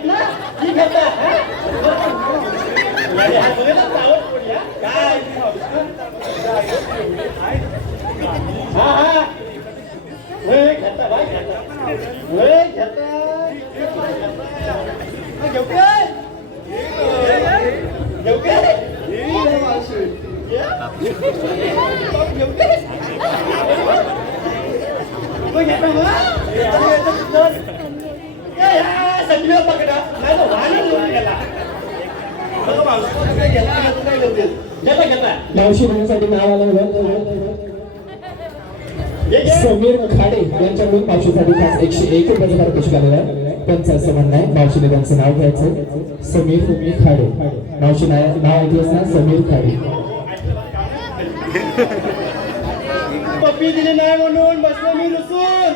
घेतला ही घेता हा बघा चावत कोणी काय हा हा घेता बाय घेता घेऊ काय घेऊ काय संजीव पकडा नाही तर वाहन घेऊन गेला मावशी म्हणण्यासाठी नाव आलं समीर खाडे यांच्याकडून मावशीसाठी खास 101 रुपयाचा पारितोषिक आलेला आहे. त्यांचं असं म्हणणं आहे मावशीने त्यांचं नाव घ्यायचं समीर खाडे. मावशी नाव ऐकलंच ना समीर खाडे. पप्पी दिली नाही म्हणून बसलो मी रुसून